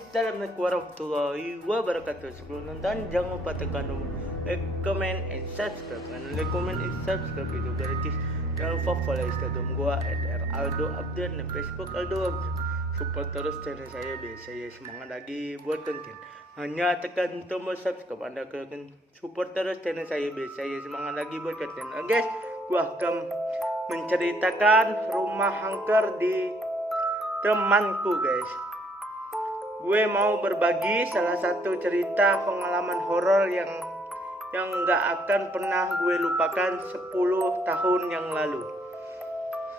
Assalamualaikum warahmatullahi wabarakatuh. Sebelum nonton jangan lupa tekan tombol like, comment, and subscribe. Karena like, comment, and subscribe itu gratis. Jangan lupa follow Instagram gua @aldoabdan dan Facebook Aldo Abdan. Support terus channel saya biar saya semangat lagi buat konten. Hanya tekan tombol subscribe. Anda akan support terus channel saya biar saya semangat lagi buat konten. Nah, guys, gua akan menceritakan rumah angker di temanku, guys. Gue mau berbagi salah satu cerita pengalaman horor yang gak akan pernah gue lupakan 10 tahun yang lalu.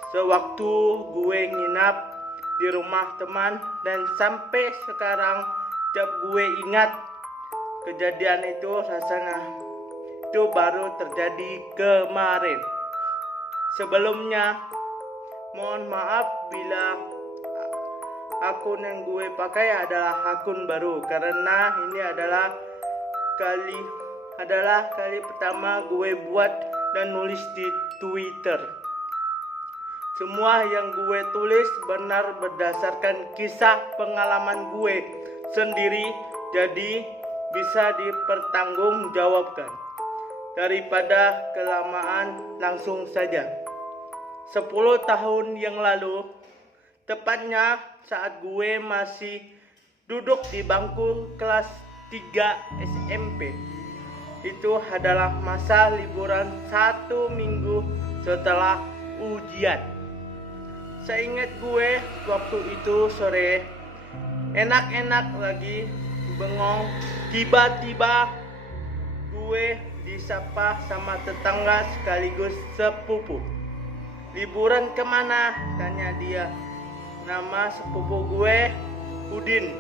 Sewaktu gue nginap di rumah teman dan sampai sekarang tiap gue ingat kejadian itu rasanya itu baru terjadi kemarin. Sebelumnya mohon maaf bila akun yang gue pakai adalah akun baru karena ini adalah kali pertama gue buat dan nulis di Twitter. Semua yang gue tulis benar berdasarkan kisah pengalaman gue sendiri, jadi bisa dipertanggungjawabkan. Daripada kelamaan, langsung saja. 10 tahun yang lalu, tepatnya saat gue masih duduk di bangku kelas 3 SMP. Itu adalah masa liburan 1 minggu setelah ujian. Seingat gue waktu itu sore, enak-enak lagi bengong, tiba-tiba gue disapa sama tetangga sekaligus sepupu. "Liburan kemana?" tanya dia. Nama sepupu gue Udin,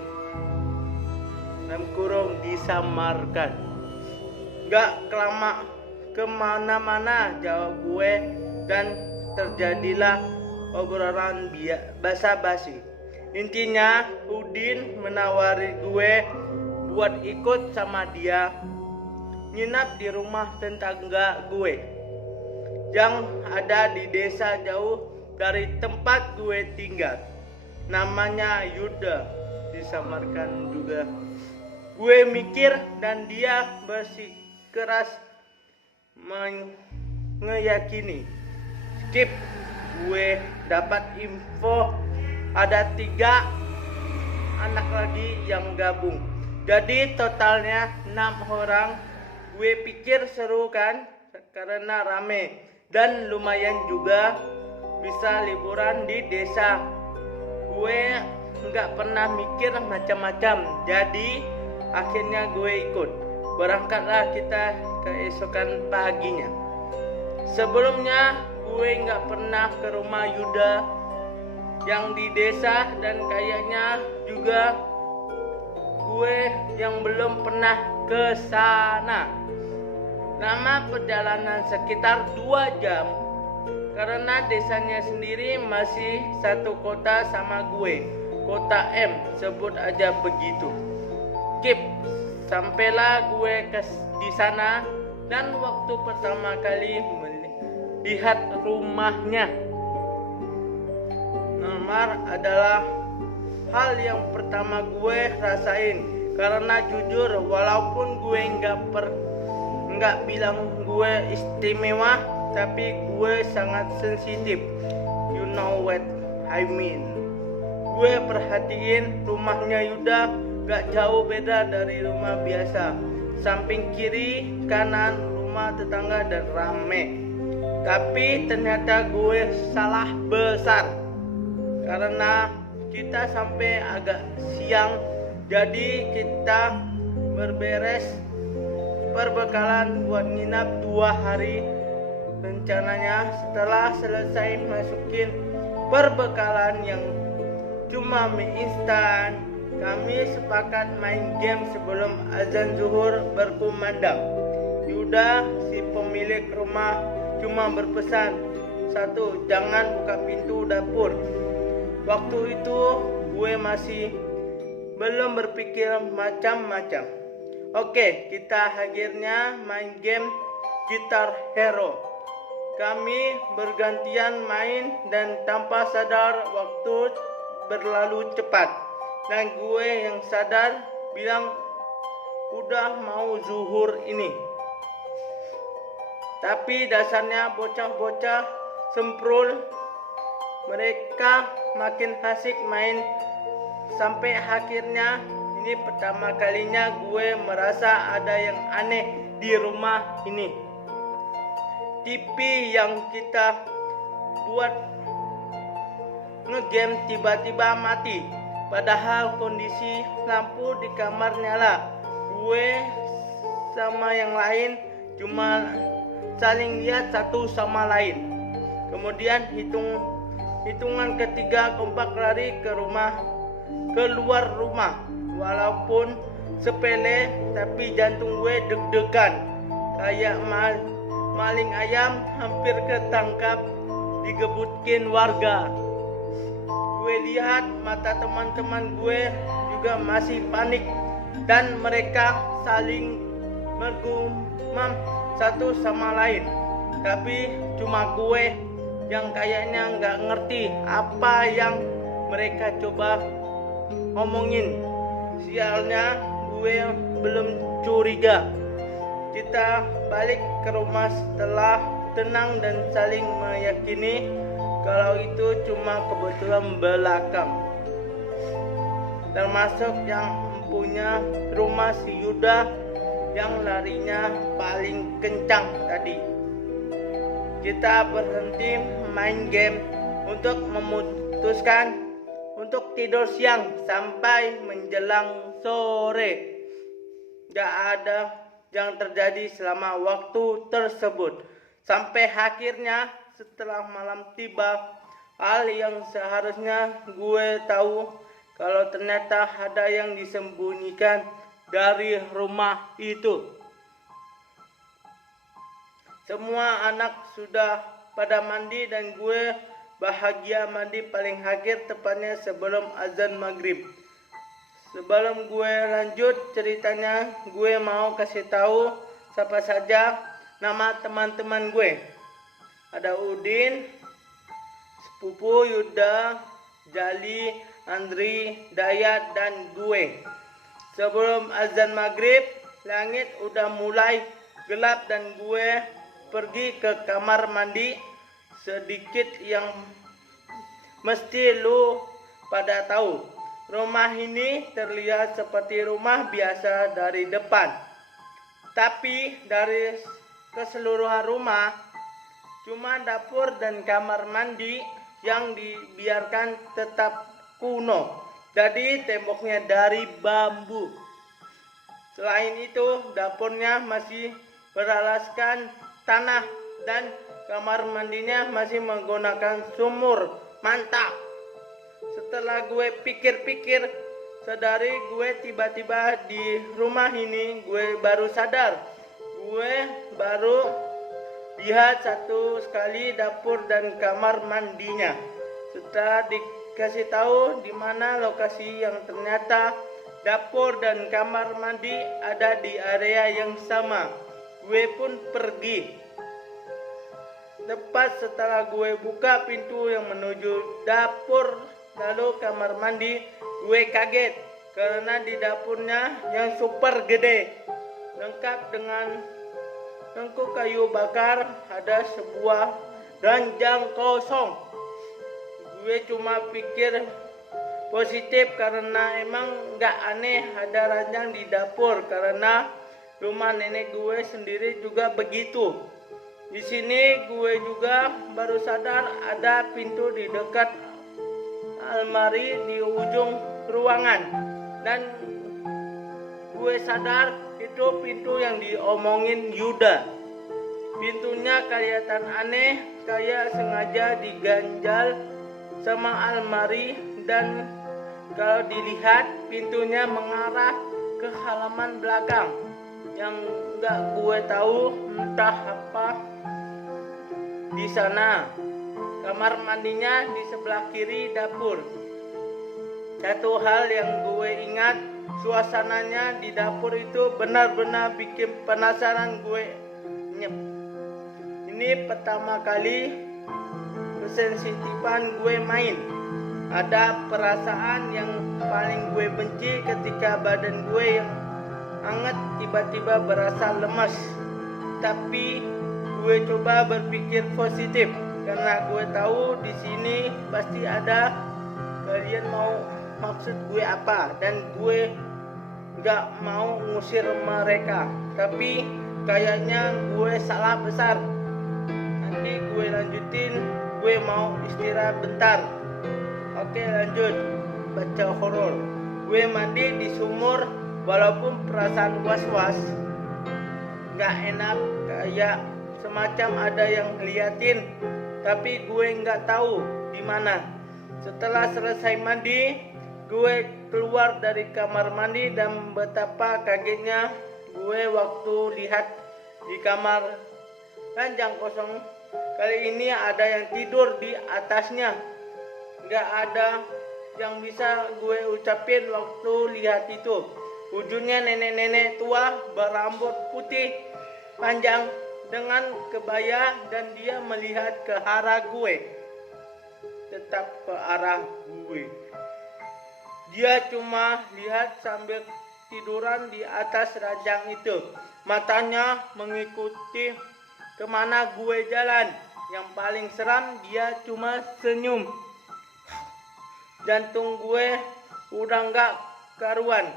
dalam kurung disamarkan. "Gak kemana-mana," jawab gue, dan terjadilah obrolan basa-basi. Intinya Udin menawari gue buat ikut sama dia nginap di rumah tetangga gue yang ada di desa jauh dari tempat gue tinggal. Namanya Yuda, disamarkan juga. Gue mikir dan dia bersikeras meyakini. Skip. Gue dapat info ada 3 anak lagi yang gabung. Jadi totalnya 6 orang. Gue pikir seru kan karena rame dan lumayan juga bisa liburan di desa. Gue nggak pernah mikir macam-macam, jadi akhirnya gue ikut. Berangkatlah kita keesokan paginya. Sebelumnya gue nggak pernah ke rumah Yuda yang di desa, dan kayaknya juga gue yang belum pernah ke sana. Lama perjalanan sekitar 2 jam karena desanya sendiri masih satu kota sama gue, kota M, sebut aja begitu. Skip. Sampailah gue di sana, dan waktu pertama kali melihat rumahnya, Namar adalah hal yang pertama gue rasain. Karena jujur, walaupun gue nggak bilang gue istimewa, tapi gue sangat sensitif. You know what I mean. Gue perhatiin rumahnya Yuda gak jauh beda dari rumah biasa. Samping kiri kanan rumah tetangga dan rame. Tapi ternyata gue salah besar, karena kita sampai agak siang. Jadi kita berberes perbekalan buat nginap 2 hari. Rencananya setelah selesai masukin perbekalan yang cuma mie instan, kami sepakat main game sebelum azan zuhur berkumandang. Yuda, si pemilik rumah, cuma berpesan, 1, jangan buka pintu dapur. Waktu itu gue masih belum berpikir macam-macam. Oke, kita akhirnya main game Guitar Hero. Kami bergantian main dan tanpa sadar waktu berlalu cepat. dan gue yang sadar bilang udah mau zuhur ini. Tapi dasarnya bocah-bocah semprul, mereka makin asik main sampai akhirnya ini pertama kalinya gue merasa ada yang aneh di rumah ini. TV yang kita buat ngegame tiba-tiba mati, padahal kondisi lampu di kamar nyala. Gue sama yang lain cuma saling lihat satu sama lain. Kemudian hitungan ketiga kompak lari keluar rumah. Walaupun sepele tapi jantung gue deg-degan kayak maling ayam hampir ketangkap digebutkin warga. Gue lihat mata teman-teman gue juga masih panik dan mereka saling bergumam satu sama lain. Tapi cuma gue yang kayaknya nggak ngerti apa yang mereka coba ngomongin. Sialnya gue belum curiga. Kita balik ke rumah setelah tenang dan saling meyakini kalau itu cuma kebetulan belakang. Termasuk yang punya rumah si Yuda yang larinya paling kencang tadi. Kita berhenti main game untuk memutuskan untuk tidur siang sampai menjelang sore. Gak ada yang terjadi selama waktu tersebut. Sampai akhirnya setelah malam tiba, hal yang seharusnya gue tahu kalau ternyata ada yang disembunyikan dari rumah itu. Semua anak sudah pada mandi dan gue bahagia mandi paling akhir, tepatnya sebelum azan maghrib. Sebelum gue lanjut ceritanya, gue mau kasih tahu siapa saja nama teman-teman gue. Ada Udin, sepupu Yuda, Jali, Andri, Dayat, dan gue. Sebelum azan maghrib, langit udah mulai gelap dan gue pergi ke kamar mandi. Sedikit yang mesti lu pada tahu, rumah ini terlihat seperti rumah biasa dari depan. Tapi dari keseluruhan rumah, cuma dapur dan kamar mandi yang dibiarkan tetap kuno. Jadi temboknya dari bambu. Selain itu, dapurnya masih beralaskan tanah dan kamar mandinya masih menggunakan sumur. Mantap. Setelah gue pikir-pikir, sadari gue tiba-tiba di rumah ini, gue baru sadar. Gue baru lihat satu sekali dapur dan kamar mandinya. Setelah dikasih tahu di mana lokasi yang ternyata dapur dan kamar mandi ada di area yang sama, gue pun pergi. Tepat setelah gue buka pintu yang menuju dapur lalu kamar mandi, gue kaget karena di dapurnya yang super gede, lengkap dengan tungku kayu bakar, ada sebuah ranjang kosong. Gue cuma pikir positif karena emang gak aneh ada ranjang di dapur karena rumah nenek gue sendiri juga begitu. Di sini gue juga baru sadar ada pintu di dekat almari di ujung ruangan dan gue sadar itu pintu yang diomongin Yuda. Pintunya kelihatan aneh, kayak sengaja diganjal sama almari dan kalau dilihat pintunya mengarah ke halaman belakang yang gak gue tahu entah apa di sana. Kamar mandinya di sebelah kiri dapur. Satu hal yang gue ingat, suasananya di dapur itu benar-benar bikin penasaran gue. Ini pertama kali kesensitifan gue main. Ada perasaan yang paling gue benci ketika badan gue yang hangat tiba-tiba berasa lemas. Tapi gue coba berpikir positif karena gue tahu di sini pasti ada kalian mau maksud gue apa, dan gue gak mau ngusir mereka. Tapi kayaknya gue salah besar. Nanti gue lanjutin, gue mau istirahat bentar. Oke, lanjut baca horor. Gue mandi di sumur, walaupun perasaan was-was gak enak, kayak semacam ada yang ngeliatin, tapi gue gak tahu di mana. Setelah selesai mandi, gue keluar dari kamar mandi dan betapa kagetnya gue waktu lihat di kamar ranjang kosong. Kali ini ada yang tidur di atasnya. Gak ada yang bisa gue ucapin waktu lihat itu. Ujungnya nenek-nenek tua berambut putih panjang dengan kebaya, dan dia melihat ke arah gue. Tetap ke arah gue. Dia cuma lihat sambil tiduran di atas ranjang itu. Matanya mengikuti kemana gue jalan. Yang paling seram, dia cuma senyum. Jantung gue udah gak karuan.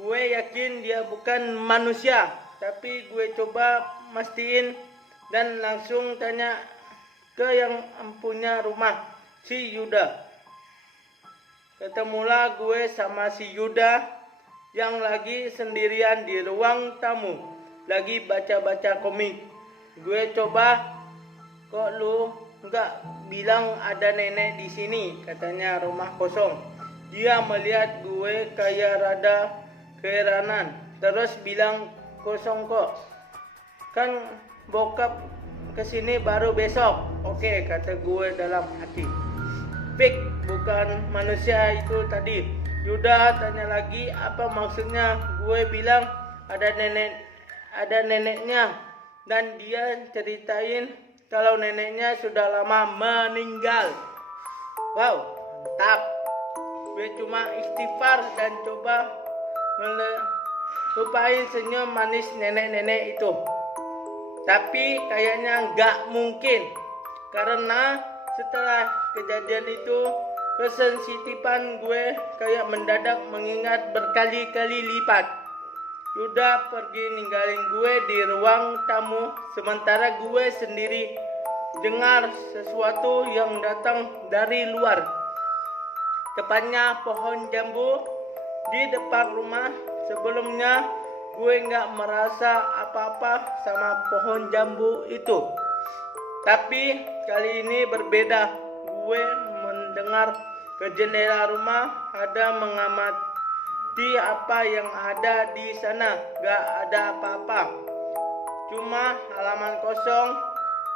Gue yakin dia bukan manusia, tapi gue coba mastiin dan langsung tanya ke yang punya rumah, si Yuda. Ketemulah gue sama si Yuda yang lagi sendirian di ruang tamu, lagi baca-baca komik. Gue coba, kok lu nggak bilang ada nenek di sini, katanya rumah kosong. Dia melihat gue kayak rada keheranan, terus bilang kosong kok. Kan bokap kesini baru besok. Oke, kata gue dalam hati. Fik, bukan manusia itu tadi. Yuda tanya lagi, apa maksudnya? Gue bilang ada neneknya, dan dia ceritain kalau neneknya sudah lama meninggal. Wow, mantap. Gue cuma istighfar dan coba lupain senyum manis nenek-nenek itu. Tapi kayaknya nggak mungkin, karena setelah kejadian itu kesensitifan gue kayak mendadak mengingat berkali-kali lipat. Yuda pergi ninggalin gue di ruang tamu, sementara gue sendiri dengar sesuatu yang datang dari luar. Tepatnya pohon jambu di depan rumah. Sebelumnya gue gak merasa apa-apa sama pohon jambu itu. Tapi kali ini berbeda. Gue mendengar ke jendela rumah ada mengamati apa yang ada di sana. Gak ada apa-apa, cuma halaman kosong.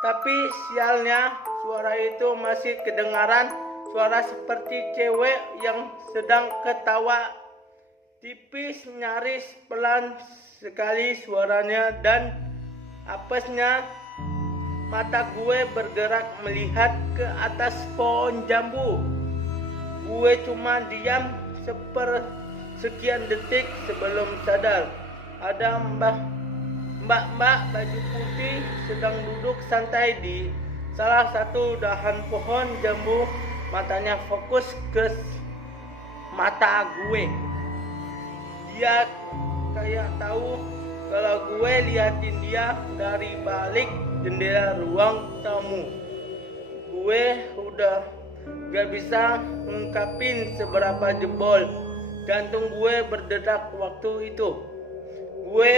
Tapi sialnya suara itu masih kedengaran. Suara seperti cewek yang sedang ketawa tipis, nyaris pelan sekali suaranya, dan apesnya mata gue bergerak melihat ke atas pohon jambu. Gue cuma diam sekian detik sebelum sadar. Ada mbak-mbak baju putih sedang duduk santai di salah satu dahan pohon jambu. Matanya fokus ke mata gue. Dia kayak tahu kalau gue liatin dia dari balik jendela ruang tamu. Gue udah gak bisa ngungkapin seberapa jebol jantung gue berdetak waktu itu. Gue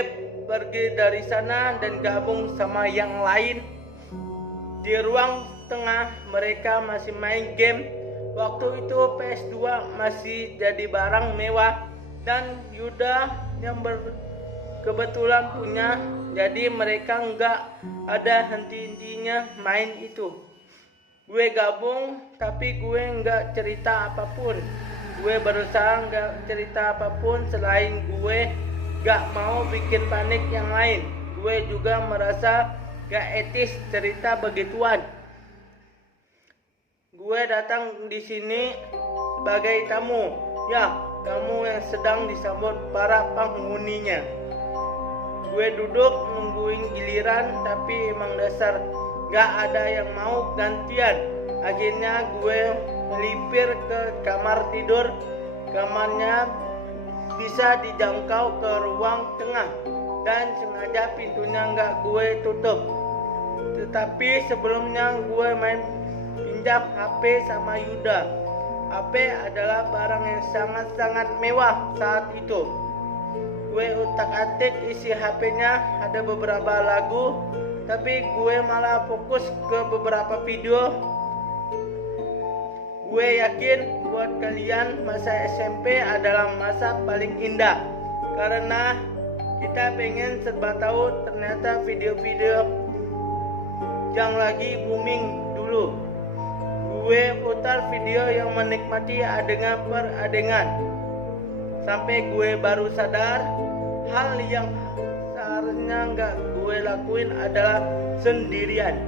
pergi dari sana dan gabung sama yang lain. Di ruang tengah mereka masih main game. Waktu itu PS2 masih jadi barang mewah, dan Yuda yang kebetulan punya, jadi mereka nggak ada henti-hentinya main itu. Gue gabung, tapi gue nggak cerita apapun. Gue berusaha nggak cerita apapun selain gue nggak mau bikin panik yang lain. Gue juga merasa gak etis cerita begituan. Gue datang di sini sebagai tamu. Ya, kamu yang sedang disambut para penghuninya. Gue duduk nungguin giliran, tapi emang dasar gak ada yang mau gantian. Akhirnya gue melipir ke kamar tidur. Kamarnya bisa dijangkau ke ruang tengah, dan sengaja pintunya gak gue tutup. Tetapi sebelumnya gue main pinjam HP sama Yuda. HP adalah barang yang sangat-sangat mewah saat itu. Gue utak-atik isi HP-nya, ada beberapa lagu, tapi gue malah fokus ke beberapa video. Gue yakin buat kalian masa SMP adalah masa paling indah, karena kita pengen serba tahu ternyata video-video yang lagi booming dulu. Gue putar video yang menikmati adegan per adegan, sampai gue baru sadar hal yang seharusnya gak gue lakuin adalah sendirian.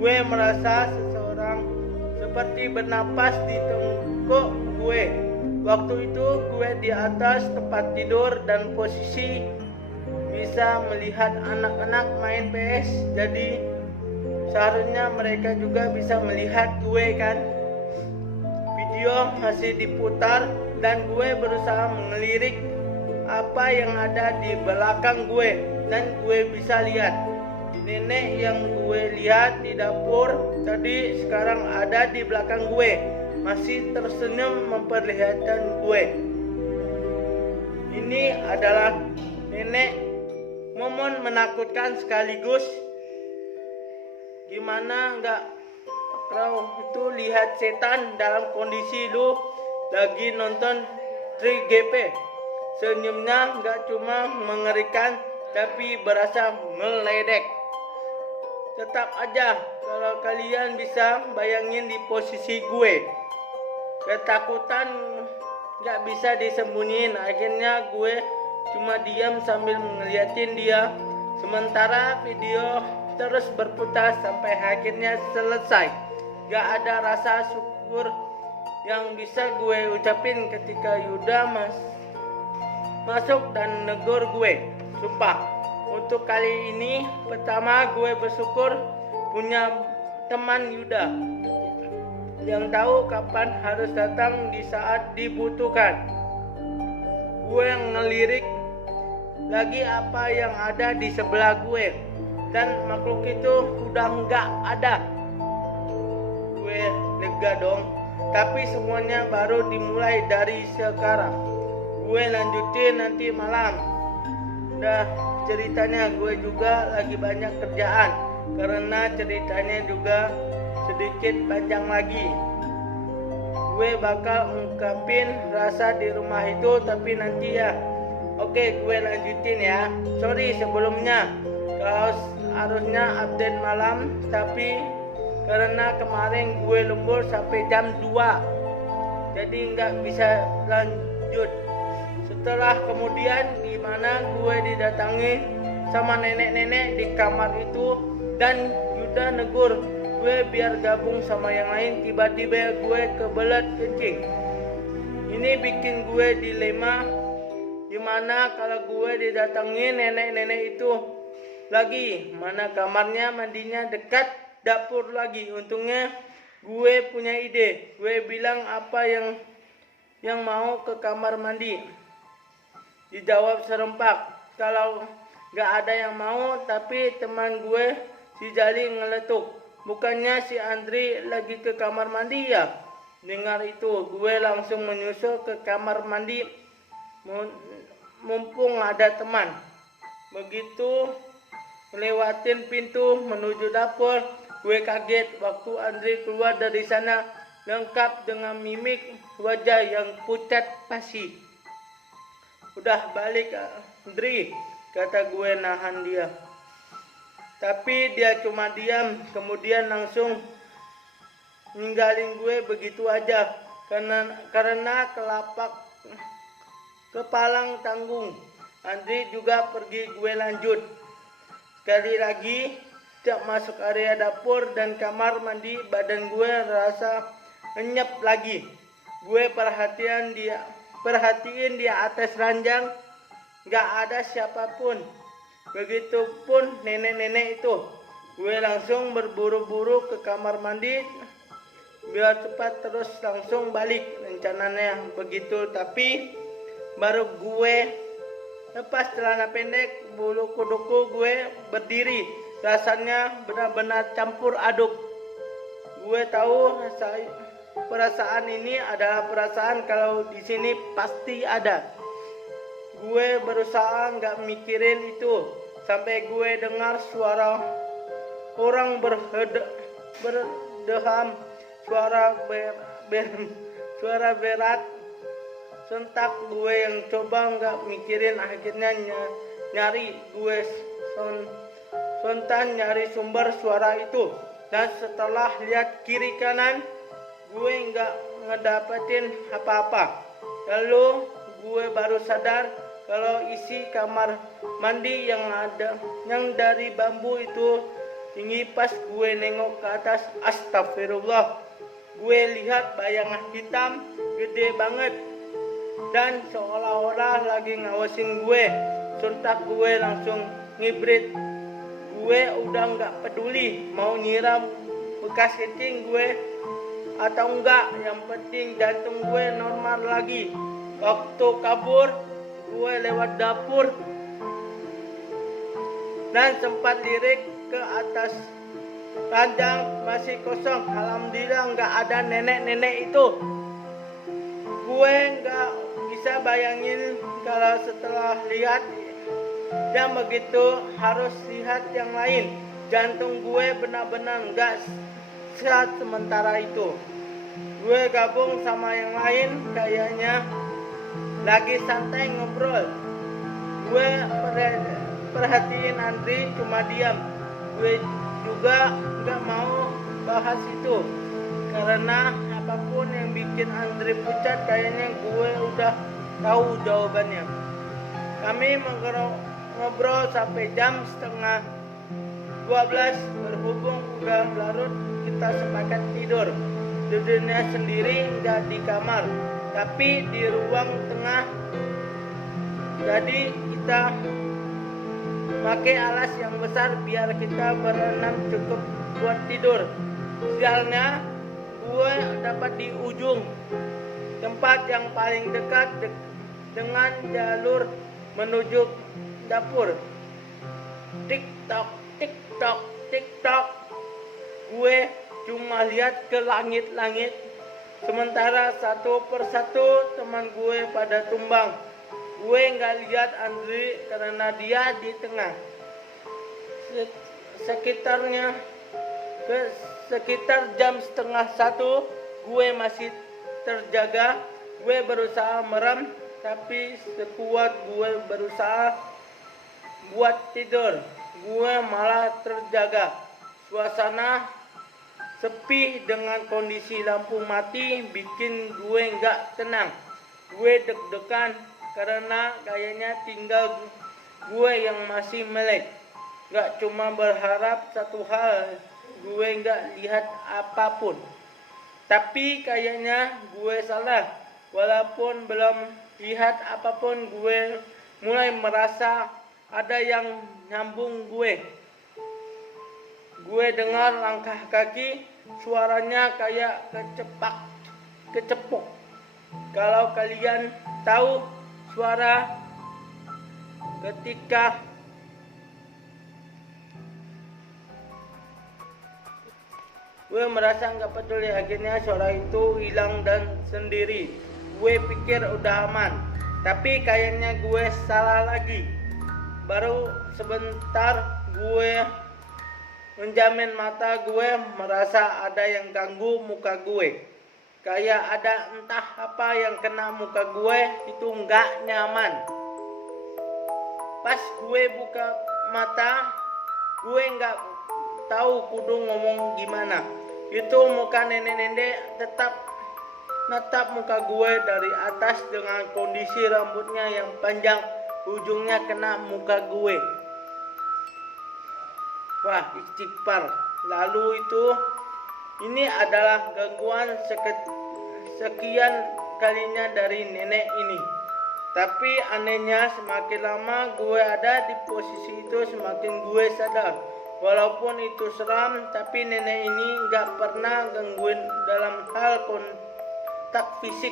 Gue merasa seseorang seperti bernapas di tengkuk gue. Waktu itu gue di atas tempat tidur dan posisi bisa melihat anak-anak main PS, jadi seharusnya mereka juga bisa melihat gue kan. Video masih diputar dan gue berusaha melirik apa yang ada di belakang gue, dan gue bisa lihat nenek yang gue lihat di dapur tadi sekarang ada di belakang gue, masih tersenyum memperlihatkan gue. Ini adalah nenek. Momen menakutkan sekaligus. Gimana enggak kau itu lihat setan dalam kondisi lu lagi nonton 3GP. Senyumnya enggak cuma mengerikan, tapi berasa meledek. Tetap aja kalau kalian bisa bayangin di posisi gue. Ketakutan enggak bisa disembunyiin. Akhirnya gue cuma diam sambil ngeliatin dia. Sementara video terus berputar sampai akhirnya selesai. Gak ada rasa syukur yang bisa gue ucapin ketika Yuda masuk dan negur gue. Sumpah, untuk kali ini pertama gue bersyukur punya teman Yuda yang tahu kapan harus datang di saat dibutuhkan. Gue ngelirik lagi apa yang ada di sebelah gue, dan makhluk itu udah nggak ada. Gue lega dong, tapi semuanya baru dimulai dari sekarang. Gue lanjutin nanti malam. Udah ceritanya gue juga lagi banyak kerjaan, karena ceritanya juga sedikit panjang lagi. Gue bakal ungkapin rasa di rumah itu tapi nanti ya. Oke, gue lanjutin ya. Sorry sebelumnya kalau harusnya update malam, tapi karena kemarin gue lembur sampai jam 2, jadi nggak bisa lanjut. Setelah kemudian dimana gue didatangi sama nenek-nenek di kamar itu, dan Yuda negur gue biar gabung sama yang lain. Tiba-tiba gue kebelet kencing. Ini bikin gue dilema, dimana kalau gue didatangi nenek-nenek itu lagi, mana kamarnya mandinya dekat dapur lagi. Untungnya gue punya ide. Gue bilang apa yang mau ke kamar mandi. Dijawab serempak kalau gak ada yang mau, tapi teman gue si Jali ngeletuk, bukannya si Andri lagi ke kamar mandi ya? Dengar itu gue langsung menyusul ke kamar mandi mumpung ada teman. Begitu melewatin pintu menuju dapur, gue kaget waktu Andri keluar dari sana lengkap dengan mimik wajah yang pucat pasi. Udah balik Andri, kata gue nahan dia. Tapi dia cuma diam, kemudian langsung ninggalin gue begitu aja karena kepalang tanggung. Andri juga pergi, gue lanjut. Sekali lagi tidak masuk area dapur dan kamar mandi, badan gue rasa nyenyap lagi. gue perhatiin di atas ranjang gak ada siapapun. Begitupun nenek-nenek itu. Gue langsung berburu-buru ke kamar mandi biar cepat terus langsung balik rencananya begitu. Tapi baru gue lepas celana pendek, bulu kuduku gue berdiri. Rasanya benar-benar campur aduk. Gue tahu perasaan ini adalah perasaan kalau di sini pasti ada. Gue berusaha nggak mikirin itu sampai gue dengar suara orang berdeham, suara berat. Sentak gue yang coba nggak mikirin, akhirnya nyari gue spontan nyari sumber suara itu. Dan setelah lihat kiri kanan, gue nggak ngedapetin apa-apa. Lalu gue baru sadar kalau isi kamar mandi yang dari bambu itu tinggi. Pas gue nengok ke atas, astagfirullah, gue lihat bayangan hitam gede banget dan seolah-olah lagi ngawasin gue. Sontak gue langsung ngibrit. Gue udah nggak peduli mau nyiram bekas kencing gue atau enggak, yang penting jantung gue normal lagi. Waktu kabur, gue lewat dapur dan sempat lirik ke atas ranjang, masih kosong. Alhamdulillah nggak ada nenek-nenek itu. Gue nggak bisa bayangin kalau setelah lihat yang begitu harus lihat yang lain. Jantung gue benar-benar nggak sehat sementara itu. Gue gabung sama yang lain, kayaknya lagi santai ngobrol. Gue perhatiin Andri cuma diam. Gue juga nggak mau bahas itu karena apapun yang bikin Andri pucat, kayaknya gue udah tahu jawabannya. Kami ngobrol sampai jam setengah 12. Berhubung udah larut, kita sepakat tidur. Tidurnya sendiri, nggak di kamar, tapi di ruang tengah. Jadi kita pakai alas yang besar biar kita berenam cukup buat tidur. Sialnya gue dapat di ujung tempat yang paling dekat dengan jalur menuju dapur. Tik tok, tik tok, tik tok. Gue cuma lihat ke langit-langit, sementara satu persatu teman gue pada tumbang. Gue nggak lihat Andri karena dia di tengah. Sekitar jam setengah 1, gue masih terjaga. Gue berusaha merem, tapi sekuat gue berusaha buat tidur, gue malah terjaga. Suasana sepi dengan kondisi lampu mati bikin gue nggak tenang. Gue deg-degan karena kayaknya tinggal gue yang masih melek. Gak cuma berharap satu hal, gue nggak lihat apapun. Tapi kayaknya gue salah. Walaupun belum lihat apapun, gue mulai merasa ada yang nyambung gue. Gue dengar langkah kaki, suaranya kayak kecepok. Kalau kalian tahu suara ketika gue merasa nggak peduli, akhirnya suara itu hilang dan sendiri. Gue pikir udah aman, tapi kayaknya gue salah lagi. Baru sebentar gue menjamin mata, gue merasa ada yang ganggu muka gue. Kayak ada entah apa yang kena muka gue, itu nggak nyaman. Pas gue buka mata, gue nggak tahu kudu ngomong gimana. Itu muka nenek-nenek tetap natap muka gue dari atas dengan kondisi rambutnya yang panjang, ujungnya kena muka gue. Wah, istighfar. Lalu ini adalah gangguan sekian kalinya dari nenek ini. Tapi anehnya semakin lama gue ada di posisi itu semakin gue sadar. Walaupun itu seram, tapi nenek ini gak pernah gangguin dalam hal kontak fisik.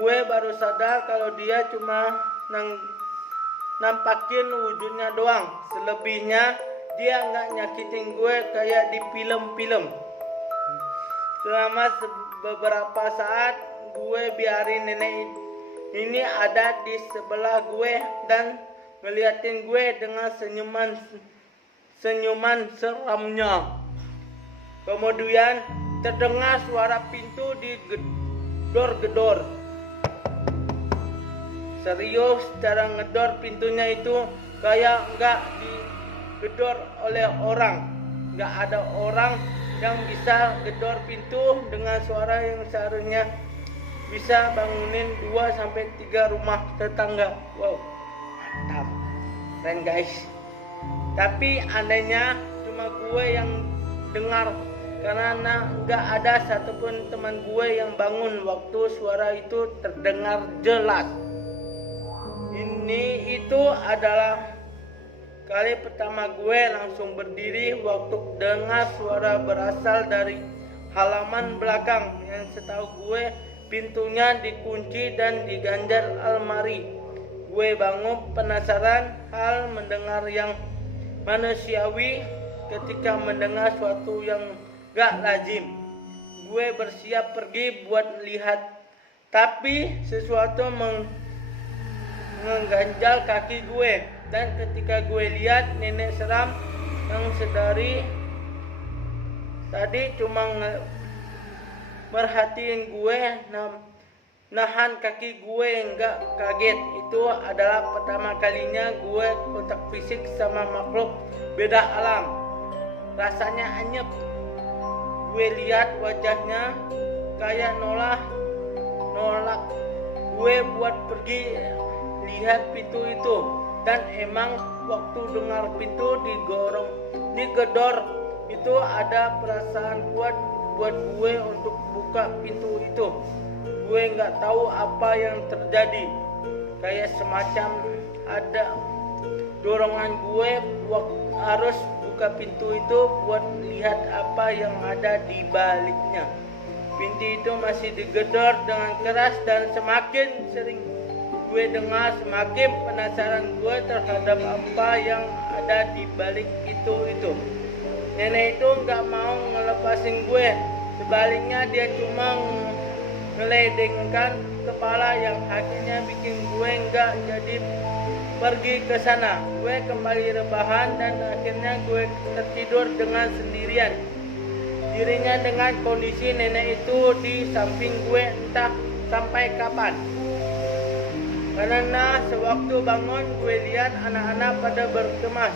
Gue baru sadar kalau dia cuma nampakin wujudnya doang. Selebihnya dia gak nyakitin gue kayak di film-film. Selama beberapa saat gue biarin nenek ini ada di sebelah gue dan ngeliatin gue dengan senyuman seramnya. Kemudian terdengar suara pintu digedor-gedor. Serius, cara ngedor pintunya itu kayak nggak digedor oleh orang. Nggak ada orang yang bisa gedor pintu dengan suara yang seharusnya bisa bangunin 2-3 rumah tetangga. Wow, mantap, keren guys. Tapi anehnya cuma gue yang dengar, karena gak ada satupun teman gue yang bangun waktu suara itu terdengar jelas. Itu adalah kali pertama gue langsung berdiri waktu dengar suara berasal dari halaman belakang yang setahu gue pintunya dikunci dan diganjal almari. Gue bangun penasaran hal mendengar yang manusiawi ketika mendengar suatu yang gak lazim. Gue bersiap pergi buat lihat, tapi sesuatu mengganjal kaki gue. Dan ketika gue lihat, nenek seram yang sedari tadi cuma merhatiin gue, nahan kaki gue nggak kaget. Itu adalah pertama kalinya gue kontak fisik sama makhluk beda alam. Rasanya anyep. Gue lihat wajahnya kayak nolak gue buat pergi lihat pintu itu. Dan emang waktu dengar pintu digedor itu ada perasaan kuat buat gue untuk buka pintu itu. Gue nggak tahu apa yang terjadi, kayak semacam ada dorongan gue harus buka pintu itu buat lihat apa yang ada di baliknya. Pintu itu masih digedor dengan keras dan semakin sering gue dengar semakin penasaran gue terhadap apa yang ada di balik itu. Nenek itu nggak mau ngelepasin gue. Sebaliknya dia cuma ngeledengkan kepala yang akhirnya bikin gue nggak jadi pergi ke sana. Gue kembali rebahan dan akhirnya gue tertidur dengan sendirian. Dirinya dengan kondisi nenek itu di samping gue entah sampai kapan. Karena sewaktu bangun gue lihat anak-anak pada berkemas.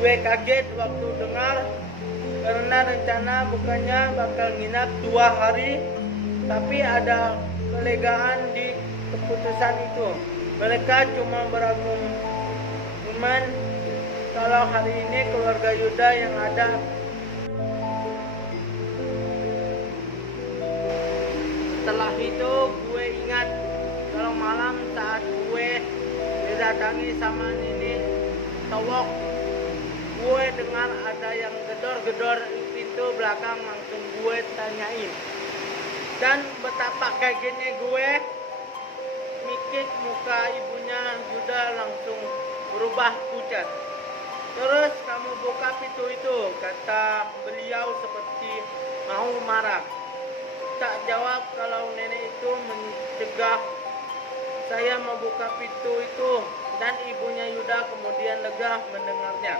Gue kaget waktu dengar, karena rencana bukannya bakal nginap 2 hari, tapi ada kelegaan di keputusan itu. Mereka cuma berargumen kalau hari ini keluarga Yuda yang ada. Setelah itu gue ingat kalau malam saat gue didatangi sama nenek Towok, gue dengar ada yang gedor-gedor pintu belakang. Langsung gue tanyain, dan betapa kagetnya gue. Mikir muka ibunya Yuda langsung berubah pucat. Terus kamu buka pintu itu, kata beliau seperti mau marah. Tak jawab kalau nenek itu mencegah saya membuka pintu itu, dan ibunya Yuda kemudian lega mendengarnya.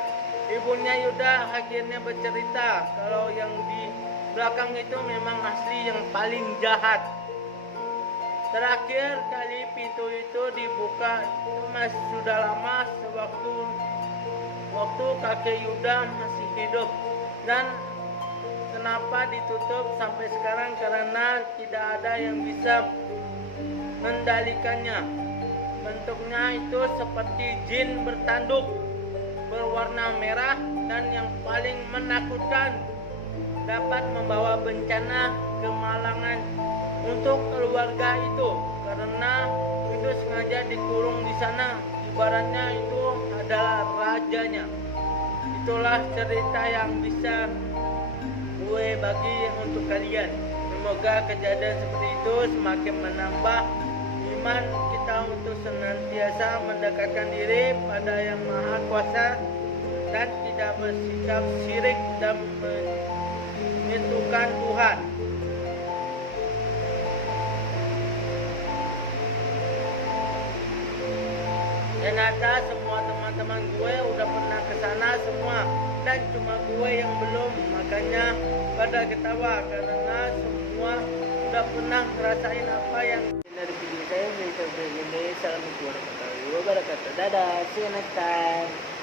Ibunya Yuda akhirnya bercerita kalau yang di belakang itu memang asli yang paling jahat. Terakhir kali pintu itu dibuka masih sudah lama, waktu kakek Yuda masih hidup. Dan kenapa ditutup sampai sekarang? Karena tidak ada yang bisa mengendalikannya. Bentuknya itu seperti jin bertanduk, berwarna merah, dan yang paling menakutkan dapat membawa bencana, kemalangan, untuk keluarga itu, karena itu sengaja dikurung di sana, ibaratnya itu adalah rajanya. Itulah cerita yang bisa gue bagi untuk kalian. Semoga kejadian seperti itu semakin menambah iman kita untuk senantiasa mendekatkan diri pada Yang Maha Kuasa dan tidak bersikap syirik dan menyentuhkan Tuhan. Ternyata semua teman-teman gue udah pernah ke sana semua, dan cuma gue yang belum. Makanya pada ketawa karena semua udah pernah ngerasain apa yang dari video saya. Salam warahmatullahi wabarakatuh. Dadah, see you next time.